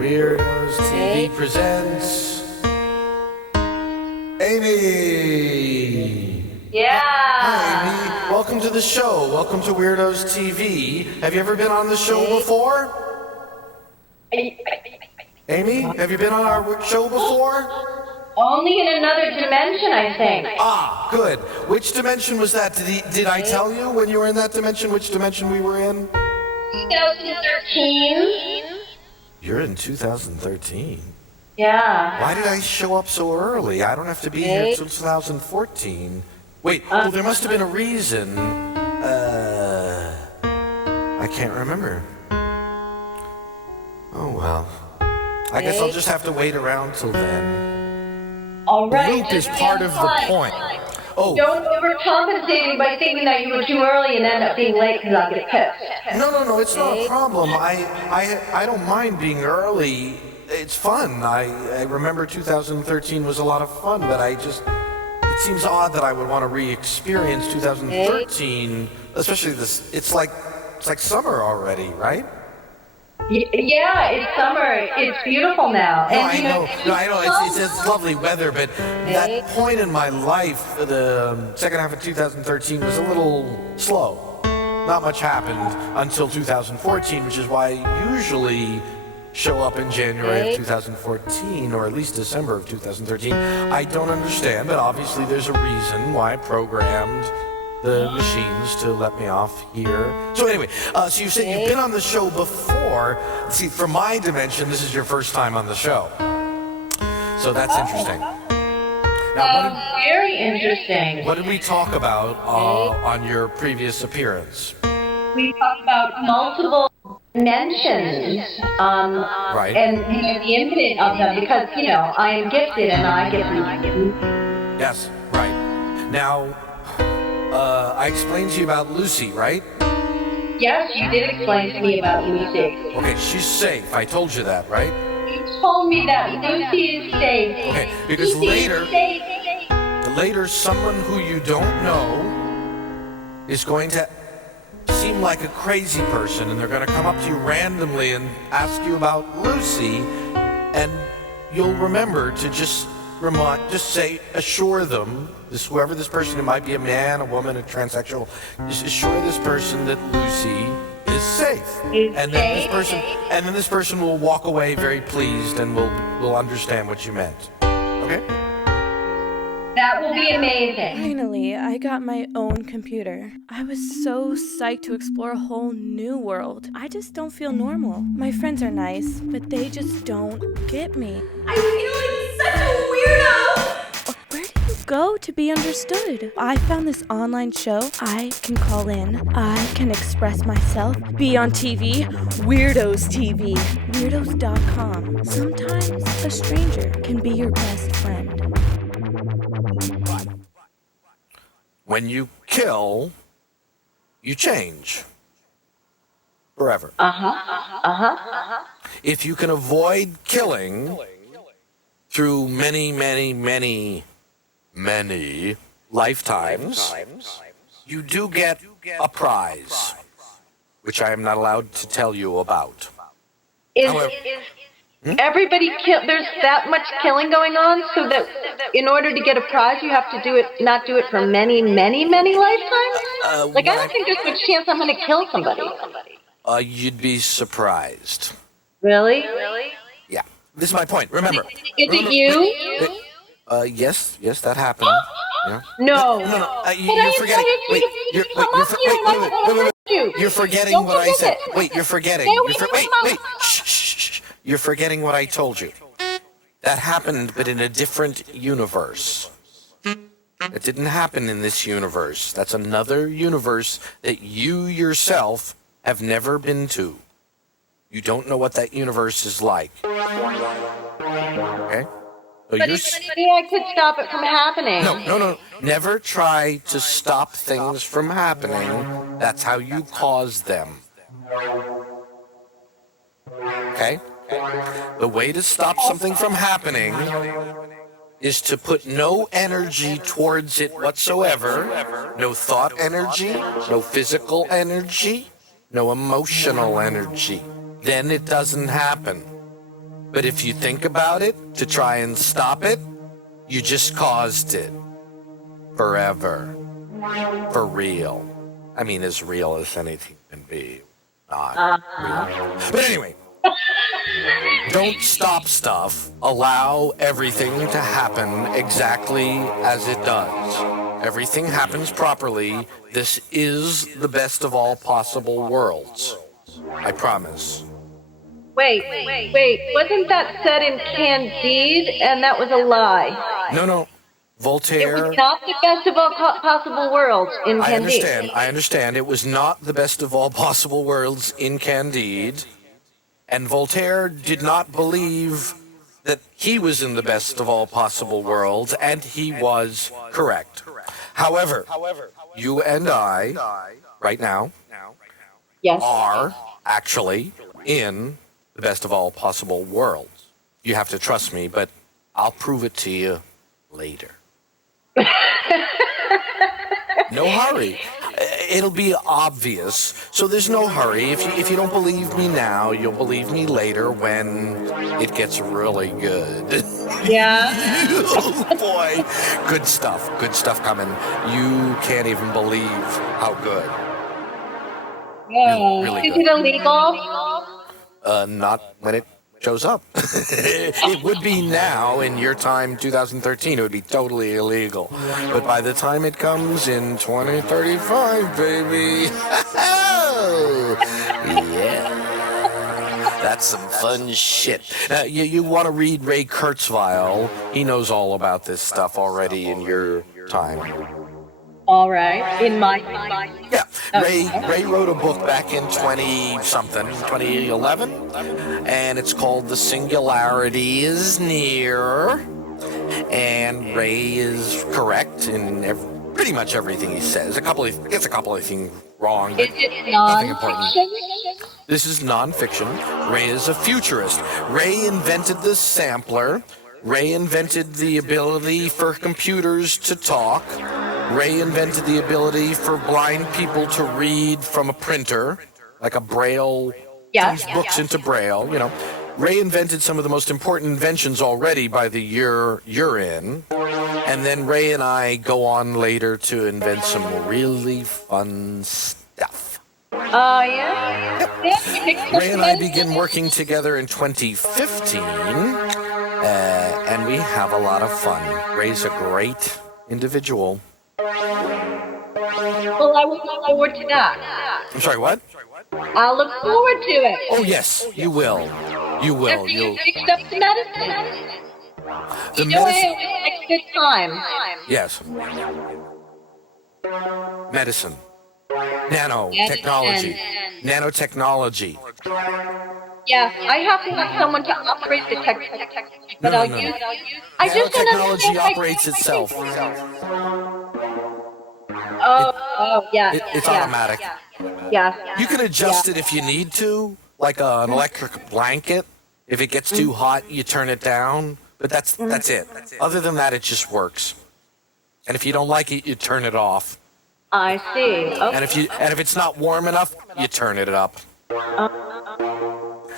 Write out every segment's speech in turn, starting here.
Weirdos TV presents Amy! Yeah! Hi Amy, welcome to the show. Welcome to Weirdos TV. Have you ever been on the show before? Amy, have you been on our show before? Only in another dimension, I think. Ah, good. Which dimension was that? Did I tell you when you were in that dimension, which dimension we were in? 2013. You're in 2013. Yeah. Why did I show up so early? I don't have to be here till 2014. Wait, oh, there must have been a reason. I can't remember. Oh well. I guess I'll just have to wait around till then. All right. Loop is part of the point. Oh. Don't overcompensate by thinking that you were too early and end up being late because I'll get pissed. No, it's not a problem. I don't mind being early. It's fun. I remember 2013 was a lot of fun, but it seems odd that I would want to re-experience 2013, especially this. It's like summer already, right? Yeah, it's summer. It's beautiful now. No, I know. It's lovely weather, but that point in my life, the second half of 2013, was a little slow. Not much happened until 2014, which is why I usually show up in January of 2014, or at least December of 2013. I don't understand, but obviously there's a reason why I programmed the machines to let me off here. So anyway, so you said you've been on the show before. See, from my dimension, this is your first time on the show. So that's interesting. Now, very interesting. What did we talk about on your previous appearance? We talked about multiple dimensions, right. And the infinite of them, because I am gifted and I get them. Yes, right. Now, I explained to you about Lucy, right? Yes, you did explain to me about Lucy. Okay, she's safe. I told you that, right? You told me that Lucy is safe. Okay, because later, someone who you don't know is going to seem like a crazy person, and they're going to come up to you randomly and ask you about Lucy, and you'll remember to just assure them, whoever this person, it might be a man, a woman, a transsexual, just assure this person that Lucy is safe. And then this person will walk away very pleased and will understand what you meant. Okay? That will be amazing. Finally, I got my own computer. I was so psyched to explore a whole new world. I just don't feel normal. My friends are nice, but they just don't get me. I feel like such a weirdo! Where do you go to be understood? I found this online show. I can call in. I can express myself. Be on TV. Weirdos TV. Weirdos.com. Sometimes a stranger can be your best friend. When you kill, you change. Forever. If you can avoid killing through many, many, many, many lifetimes, you do get a prize, which I am not allowed to tell you about. However, Everybody there's that much killing going on, so that in order to get a prize, you have to not do it for many, many, many lifetimes? I don't think there's a chance I'm going to kill somebody. You'd be surprised. Really? Yeah. This is my point. Remember. Is it you? Yes, that happened. Yeah. No. You're forgetting. You're forgetting what I said. Wait, you're forgetting. Wait. Shh. You're forgetting what I told you. That happened, but in a different universe. It didn't happen in this universe. That's another universe that you yourself have never been to. You don't know what that universe is like. Okay? So But if I could stop it from happening. No. Never try to stop things from happening. That's how you cause them. Okay? The way to stop something from happening is to put no energy towards it whatsoever. No thought energy, no physical energy, no emotional energy. Then it doesn't happen. But if you think about it, to try and stop it, you just caused it. Forever. For real. I mean, as real as anything can be. Not real. But anyway, don't stop stuff. Allow everything to happen exactly as it does. Everything happens properly. This is the best of all possible worlds. I promise. Wait. Wasn't that said in Candide, and that was a lie? No. It Voltaire. was not the best of all possible worlds in Candide. I understand. It was not the best of all possible worlds in Candide. And Voltaire did not believe that he was in the best of all possible worlds, and he was correct. However, you and I, right now, Yes. are actually in the best of all possible worlds. You have to trust me, but I'll prove it to you later. No hurry. It'll be obvious, so there's no hurry. If you don't believe me now, you'll believe me later when it gets really good. Yeah. Oh boy, good stuff coming. You can't even believe how good. Really Is good. it illegal? Not when it shows up. It would be now in your time, 2013. It would be totally illegal. But by the time it comes in 2035, baby, yeah, that's some fun shit. Now, you want to read Ray Kurzweil? He knows all about this stuff already in your time. All right. In my time. Yeah, Ray wrote a book back in 2011, and it's called The Singularity is Near. And Ray is correct in pretty much everything he says. He gets a couple of things wrong, but Is it nothing important. non-fiction? This is nonfiction. Ray is a futurist. Ray invented the sampler. Ray invented the ability for computers to talk. Ray invented the ability for blind people to read from a printer, like a braille, turns books into braille, you know. Ray invented some of the most important inventions already by the year you're in. And then Ray and I go on later to invent some really fun stuff. Oh, yeah? Ray and I begin working together in 2015, and we have a lot of fun. Ray's a great individual. Well, I will look forward to that. I'm sorry, what? I'll look forward to it. Oh, yes, you will. You will. Everything except the medicine. The You know, I medicine. always take good time. Yes. Medicine. Nanotechnology. Nanotechnology. Yeah, I have to have someone to operate the tech, but I'll use. I just don't Nanotechnology understand. operates itself. Oh, yeah. It's automatic. Yeah. You can adjust it if you need to, like an electric blanket. If it gets too hot, you turn it down. But that's it. Other than that, it just works. And if you don't like it, you turn it off. I see. Okay. And if it's not warm enough, you turn it up.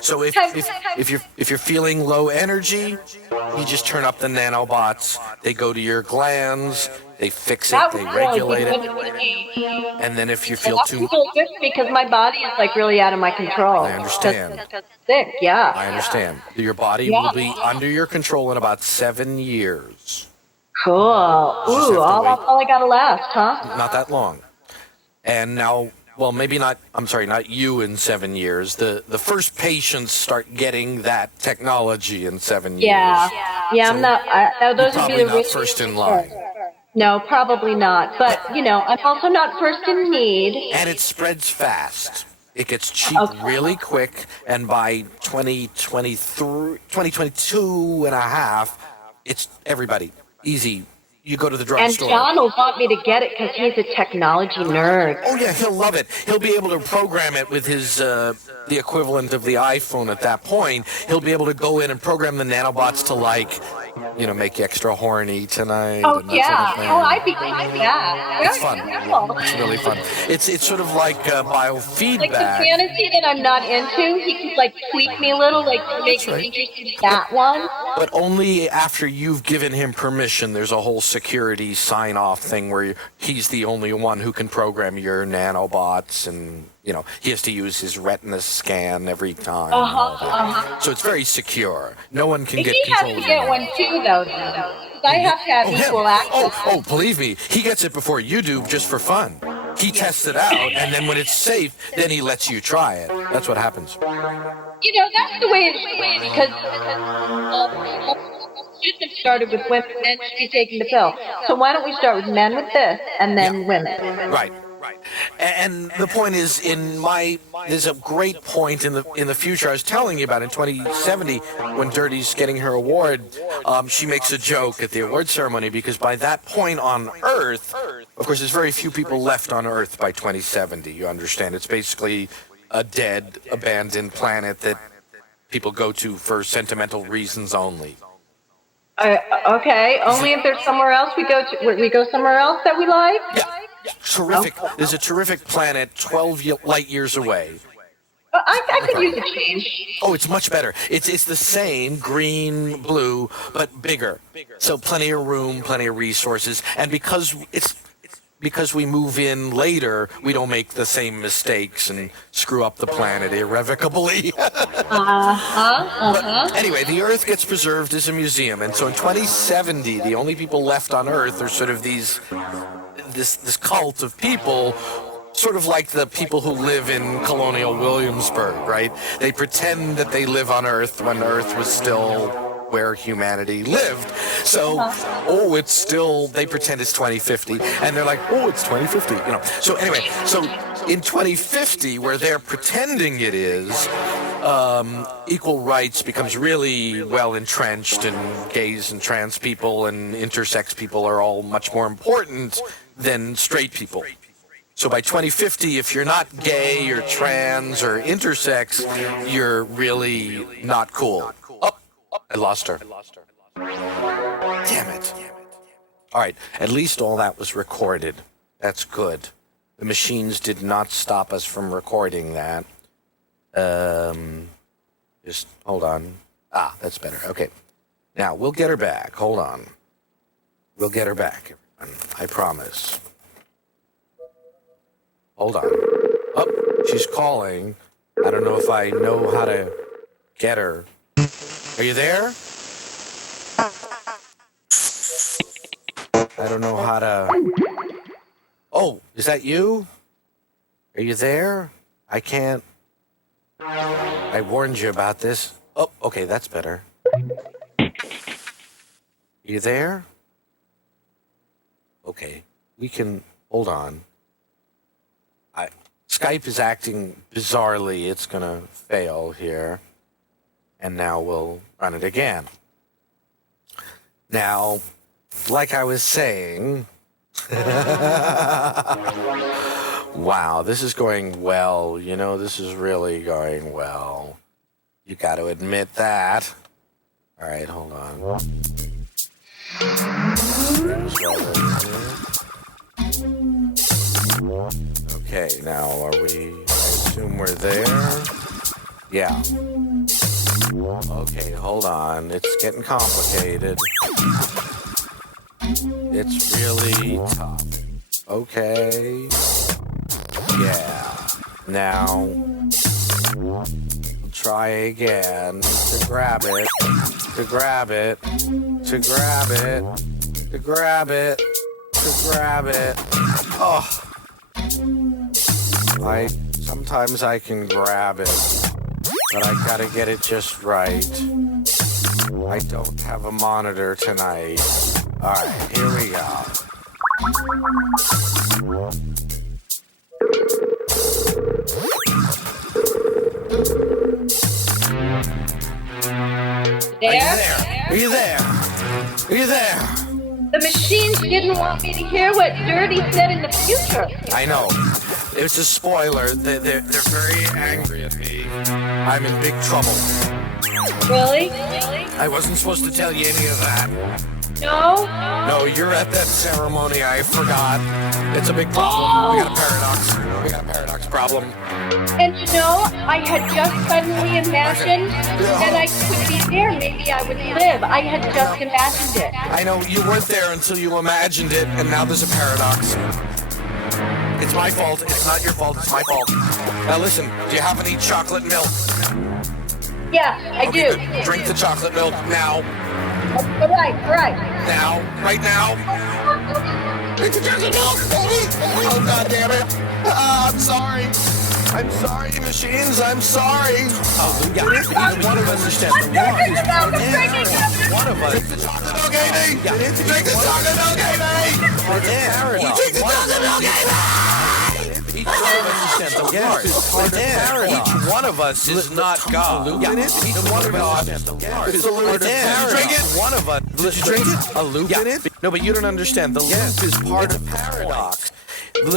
So if you're feeling low energy, you just turn up the nanobots. They go to your glands, they fix it, they regulate it. And then if you feel too, good because my body is like really out of my control. I understand. Cause sick, yeah. I understand. Your body will be under your control in about 7 years. Cool. Ooh, all I gotta last, huh? Not that long. And now, well, maybe not. I'm sorry, not you in 7 years. The first patients start getting that technology in 7 years. Yeah. I'm not. Those would be Probably the not risky first in line. No, probably not. But I'm also not first in need. And it spreads fast. It gets cheap really quick, and by 2022 and a half, it's everybody. Easy you go to the And drugstore. John will want me to get it because he's a technology nerd. Oh yeah, he'll love it. He'll be able to program it with his the equivalent of the iPhone at that point. He'll be able to go in and program the nanobots to make you extra horny tonight. Oh and that yeah. sort of thing. Oh, I'd be into that. It's Very fun. cool. It's really fun. It's sort of like biofeedback. Like the fantasy that I'm not into, he could like tweak me a little, like to make me interested in that one. But only after you've given him permission. There's a whole security sign-off thing where he's the only one who can program your nanobots, and he has to use his retina scan every time. So it's very secure. No one can get He has control to of get it. one too, though. 'Cause I have to have equal access. Oh, believe me, he gets it before you do, just for fun. He tests it out, and then when it's safe, then he lets you try it. That's what happens. That's the way it should be, because shouldn't have started with women, men should be taking the pill. So why don't we start with men with this, and then women? Right. And the point is, there's a great point in the future. I was telling you about in 2070 when Dirty's getting her award. She makes a joke at the award ceremony because by that point on Earth, of course, there's very few people left on Earth by 2070. You understand? It's basically a dead, abandoned planet that people go to for sentimental reasons only. Okay, only if there's somewhere else we go somewhere else that we like. Yeah. Terrific. There's a terrific planet 12 light years away. I could use a change. Oh, it's much better. It's the same green, blue, but bigger. So plenty of room, plenty of resources, and because we move in later, we don't make the same mistakes and screw up the planet irrevocably. But anyway, the Earth gets preserved as a museum, and so in 2070, the only people left on Earth are sort of this cult of people, sort of like the people who live in colonial Williamsburg, right? They pretend that they live on Earth when Earth was still where humanity lived. So, they pretend it's 2050, and they're like, it's 2050, So anyway, in 2050, where they're pretending it is, equal rights becomes really well entrenched, and gays and trans people and intersex people are all much more important than straight people. So by 2050, if you're not gay or trans or intersex, you're really not cool. Oh, I lost her. Damn it. All right, at least all that was recorded. That's good. The machines did not stop us from recording that. Just hold on. That's better. Okay. Now, we'll get her back. Hold on. We'll get her back, everyone. I promise. Hold on. Oh, she's calling. I don't know if I know how to get her. Are you there? I don't know how to... Oh, is that you? Are you there? I can't... I warned you about this. Oh, okay, that's better. You there? Okay, we can... Hold on. Skype is acting bizarrely. It's going to fail here. And now we'll run it again. Now, like I was saying... Wow, this is going well. This is really going well. You got to admit that. All right, hold on. Okay, now I assume we're there? Yeah. Okay, hold on. It's getting complicated. It's really tough. Okay. Yeah. Now, we'll try again to grab it, to grab it, to grab it, to grab it, to grab it. Oh. Sometimes I can grab it, but I gotta get it just right. I don't have a monitor tonight. All right, here we go. There? Are you there? Are you there? Are you there? The machines didn't want me to hear what Dirty said in the future. I know. It's a spoiler. They're very angry at me. I'm in big trouble. Really? I wasn't supposed to tell you any of that. No? No, you're at that ceremony. I forgot. It's a big problem. We got a paradox. We got a paradox problem. And you know, I had just suddenly imagined that I could be there. Maybe I would live. I had just imagined it. I know you weren't there until you imagined it, and now there's a paradox. It's my fault. It's not your fault. It's my fault. Now listen, do you have any chocolate milk? Yeah, I do. Good. Drink the chocolate milk now. All right. Now. Right now. Drink the chocolate milk, baby. Oh, God damn it. I'm sorry. I'm sorry, machines. I'm sorry. Oh, yeah. Neither one of us understands. One of us. Drink the chocolate milk, Amy. Drink the chocolate milk, Amy. Drink the chocolate milk, Amy. Each one of us understands the part. Each one of us is not God. Each one of us is the part. Did you drink it? One of us. Did you drink it? A loop in it? No, but you don't understand. The loop is part of paradox. Did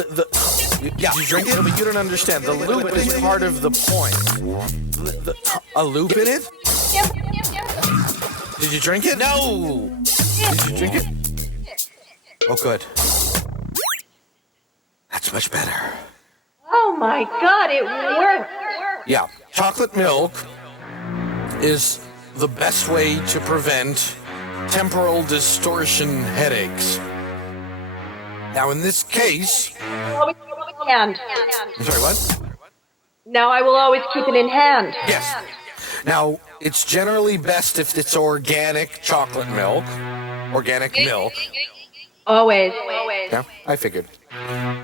you drink it? No, but you don't understand. The loop is part of the point. A loop in it? Did you drink it? No. Did you drink it? Oh, good. That's much better. Oh my God, it worked. Yeah, chocolate milk is the best way to prevent temporal distortion headaches. Now, in this case, Always keep it in hand. I'm sorry, what? Now I will always keep it in hand. Yes. Now, it's generally best if it's organic chocolate milk, organic milk. Always. Yeah, I figured.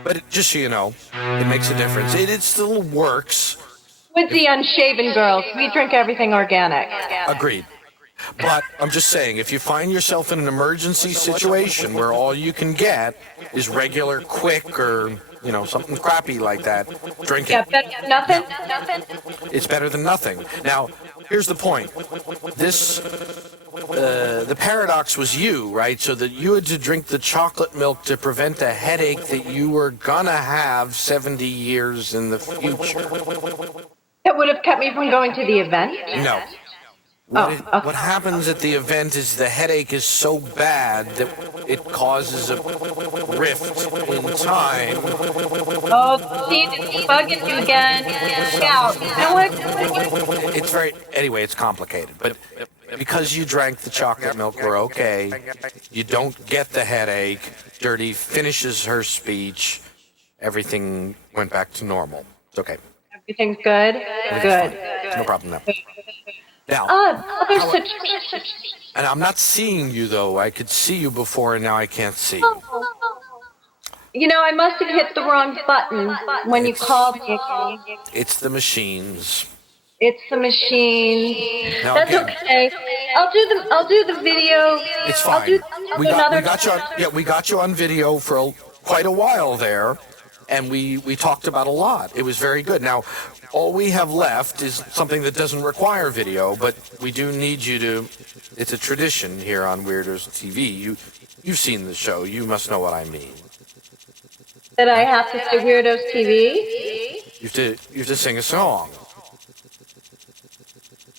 But just so you know, it makes a difference. It still works. With the unshaven girls, we drink everything organic. Agreed. But I'm just saying, if you find yourself in an emergency situation where all you can get is regular quick or, something crappy like that, drink it. Yeah, better than nothing. It's better than nothing. Now, here's the point. The paradox was you, right? So that you had to drink the chocolate milk to prevent a headache that you were gonna have 70 years in the future. That would have kept me from going to the event? No. What happens at the event is the headache is so bad that it causes a rift in time. Oh, see, it's bugging you again. Yeah, you know what? Anyway, it's complicated. But because you drank the chocolate milk, we're okay. You don't get the headache. Dirty finishes her speech. Everything went back to normal. It's okay. Everything's good? Good. No problem now. Now, There's such... and I'm not seeing you, though. I could see you before, and now I can't see you. You know, I must have hit the wrong button when you called me. It's the machines. It's the machine. Now, That's again, okay. I'll do the video. It's fine. We got We got you on video for quite a while there, and we talked about a lot. It was very good. Now, all we have left is something that doesn't require video, but we do need you to. It's a tradition here on Weirdos TV. You've seen the show. You must know what I mean. That I have to say Weirdos TV? You have to sing a song.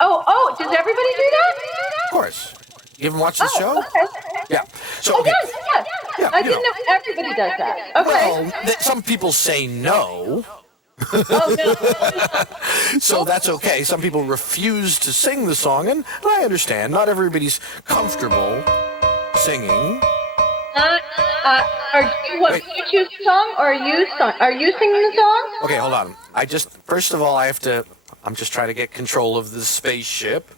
Oh, does everybody do that? Of course. You haven't watched the show? Okay. Yeah. So, okay. Yeah, I didn't know everybody does that. Okay. Well, some people say no. Oh, no. So that's okay. Some people refuse to sing the song, and I understand. Not everybody's comfortable singing. You choose the song, or are you singing the song? Okay, hold on. First of all, I'm just trying to get control of the spaceship.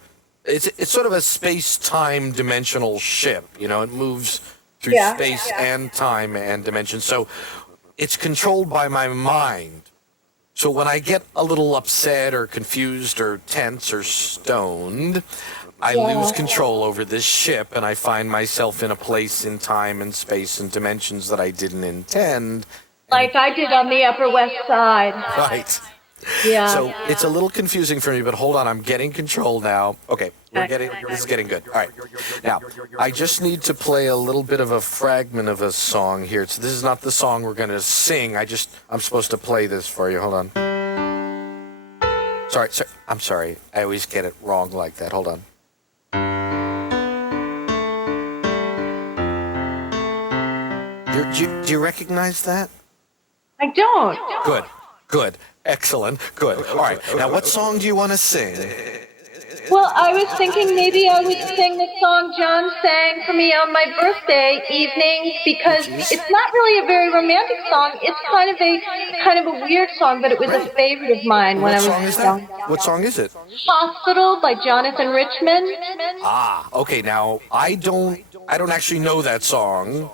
It's sort of a space-time dimensional ship. It moves through space and time and dimension. So it's controlled by my mind. So when I get a little upset or confused or tense or stoned, I lose control over this ship, and I find myself in a place in time and space and dimensions that I didn't intend. Like I did on the Upper West Side. Right. Yeah. So it's a little confusing for me, but hold on, I'm getting control now. Okay, this is getting good. All right. Now, I just need to play a little bit of a fragment of a song here. So this is not the song we're going to sing. I'm supposed to play this for you. Hold on. Sorry, I'm sorry. I always get it wrong like that. Hold on. Do you recognize that? I don't. Good. Excellent. Good. All right. Now, what song do you want to sing? Well, I was thinking maybe I would sing the song John sang for me on my birthday evening because it's not really a very romantic song. It's kind of a weird song, but it was a favorite of mine when I was young. What song is it? Hospital by Jonathan Richman. Ah, okay. Now, I don't actually know that song.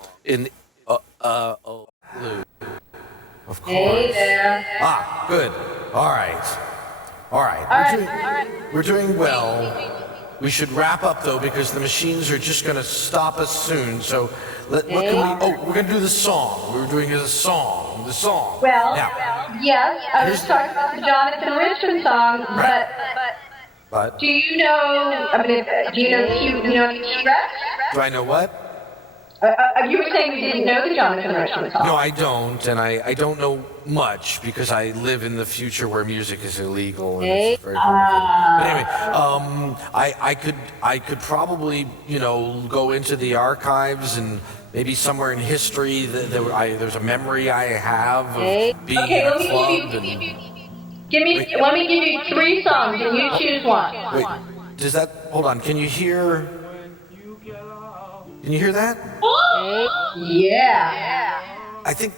Of course. Hey there. Ah, good. All right. We're doing well. We should wrap up though because the machines are just going to stop us soon. So what can we? Oh, we're going to do the song. We were doing the song. Well, now, yes, I was talking about the Jonathan Richman song, but do you know? I mean, do you know T-Rex? Do I know what? You were saying you didn't know the Jonathan Richman song. No, I don't, and I don't know much because I live in the future where music is illegal. And it's very but anyway, I could probably go into the archives and maybe somewhere in history there's a memory I have of being in a club. Let me give you 3 songs and you choose one. Wait, hold on? Can you hear? Can you hear that? Yeah. I think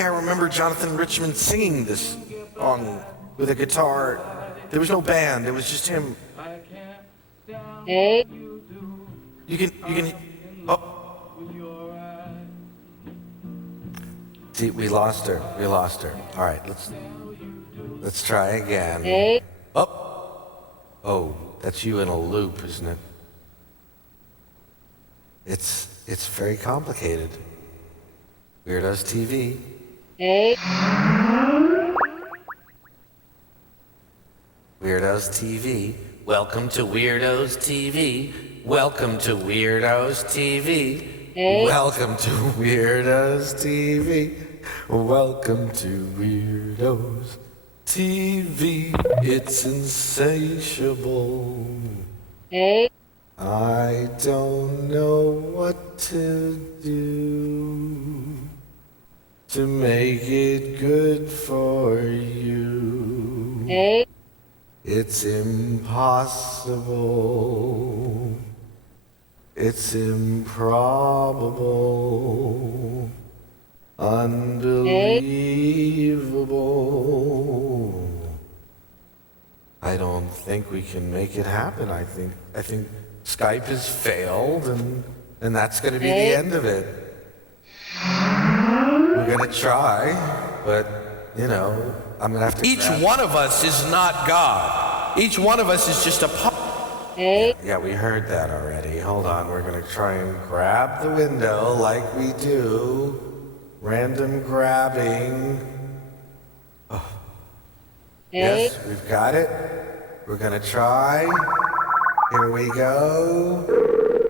I remember Jonathan Richman singing this song with a guitar. There was no band. It was just him. Hey. You can. Oh. See, we lost her. All right, let's try again. Hey. Oh, that's you in a loop, isn't it? It's very complicated. Weirdos TV. Hey. Weirdos TV. Welcome to Weirdos TV. Welcome to Weirdos TV. Hey. Welcome to Weirdos TV. Welcome to Weirdos TV. It's insatiable. Hey. I don't know what to do to make it good for you. Hey. It's impossible. It's improbable. Unbelievable. I don't think we can make it happen. I think Skype has failed, and that's going to be the end of it. We're going to try, but, I'm going to have to... Each one of us is not God. Each one of us is just a puppet. Yeah, we heard that already. Hold on, we're going to try and grab the window like we do. Random grabbing. Oh. Yes, we've got it. We're going to try. Here we go.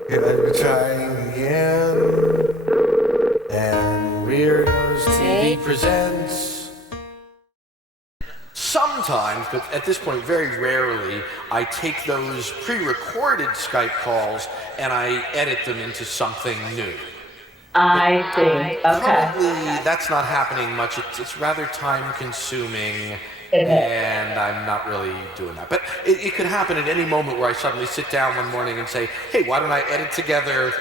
We're trying again. And Weirdos TV presents. Sometimes, but at this point very rarely, I take those pre-recorded Skype calls and I edit them into something new. I see. Okay. Probably that's not happening much. It's rather time-consuming. And I'm not really doing that. But it could happen at any moment where I suddenly sit down one morning and say, hey, why don't I edit together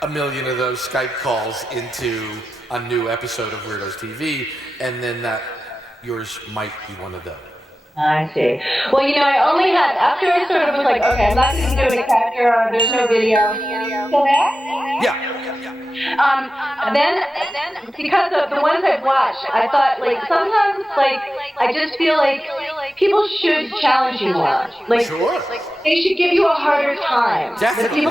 1 million of those Skype calls into a new episode of Weirdos TV, and then yours might be one of those. I see. Well, I only had, after I sort of was like, okay, I'm not going to do a capture, there's no video. Still there? Yeah. Then because of the ones I've watched, I thought like sometimes like I just feel like people should challenge you more. Like Sure. they should give you a harder time. Definitely.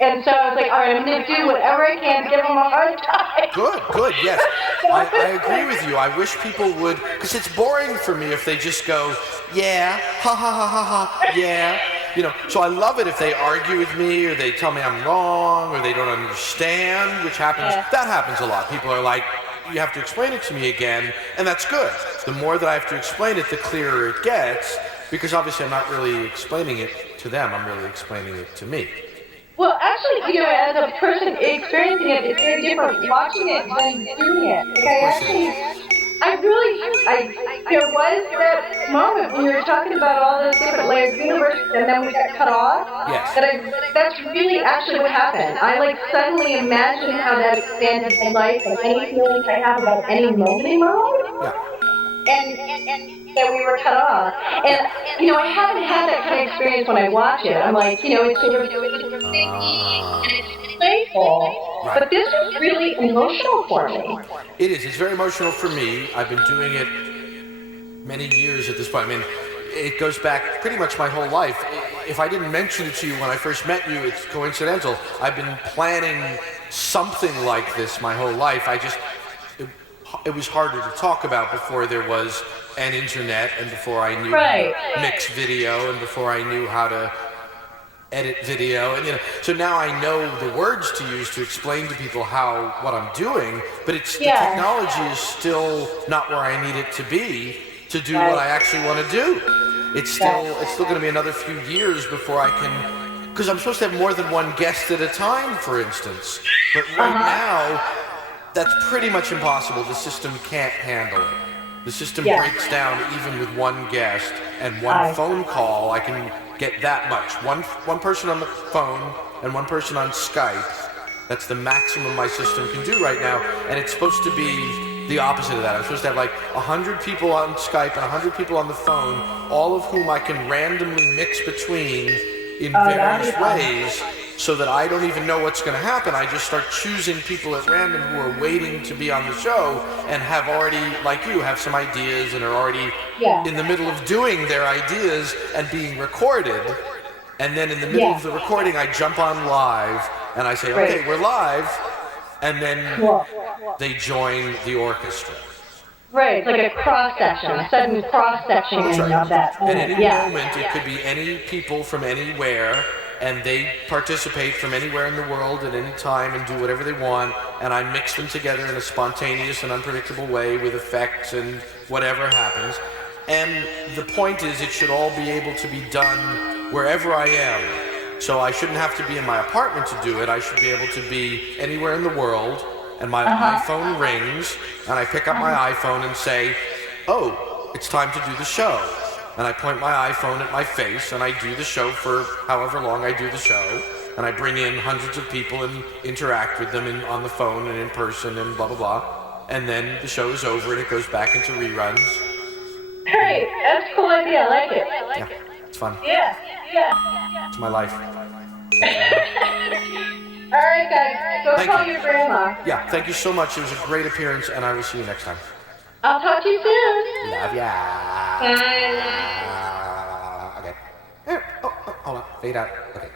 And so I was like, all right, I'm going to do whatever I can to give them a hard time. Good, yes. I agree with you. I wish people would, because it's boring for me if they just go, yeah, ha ha ha ha ha, yeah. So I love it if they argue with me or they tell me I'm wrong or they don't understand, which happens. Yeah. That happens a lot. People are like, you have to explain it to me again, and that's good. The more that I have to explain it, the clearer it gets, because obviously I'm not really explaining it to them, I'm really explaining it to me. Well, actually, as a person experiencing it, it's very different watching it than doing it. Like there was that moment when you were talking about all those different layers of universes and then we got cut off. Yes. That's really actually what happened. I suddenly imagined how that expanded my life and any feelings I have about any moment in my life. Yeah. And that we were cut off. And, I haven't had that kind of experience when I watch it. I'm like, it's sort of and it's playful. Right. But this was really emotional for me. It is. It's very emotional for me. I've been doing it many years at this point. I mean, it goes back pretty much my whole life. If I didn't mention it to you when I first met you, it's coincidental. I've been planning something like this my whole life. It was harder to talk about before there was an internet and before I knew how to mix video and before I knew how to edit video, and so now I know the words to use to explain to people what I'm doing, but the technology is still not where I need it to be to do what I actually want to do. It's still going to be another few years before I can, because I'm supposed to have more than one guest at a time, for instance. But right now, that's pretty much impossible. The system can't handle it. The system breaks down even with one guest and one phone call. I can get that much. One person on the phone and one person on Skype. That's the maximum my system can do right now. And it's supposed to be the opposite of that. I'm supposed to have like 100 people on Skype and 100 people on the phone, all of whom I can randomly mix between in various ways, so that I don't even know what's going to happen. I just start choosing people at random who are waiting to be on the show and have already, like you, have some ideas and are already in the middle of doing their ideas and being recorded. And then in the middle of the recording, I jump on live and I say, okay, we're live. And then they join the orchestra. Right, it's like a cross-section, a sudden cross-sectioning of that. At any moment, it could be any people from anywhere, and they participate from anywhere in the world at any time and do whatever they want, and I mix them together in a spontaneous and unpredictable way with effects and whatever happens. And the point is, it should all be able to be done wherever I am. So I shouldn't have to be in my apartment to do it. I should be able to be anywhere in the world, and my iPhone rings, and I pick up my iPhone and say, oh, it's time to do the show. And I point my iPhone at my face, and I do the show for however long I do the show, and I bring in hundreds of people and interact with them on the phone and in person and blah, blah, blah. And then the show is over, and it goes back into reruns. Great, that's a cool idea, I like it. Yeah, it's fun. Yeah. It's my life. All right, guys, go call your grandma. Yeah, thank you so much. It was a great appearance, and I will see you next time. I'll talk to you soon. Love ya. Bye. Okay. Oh, hold on. Fade out. Okay.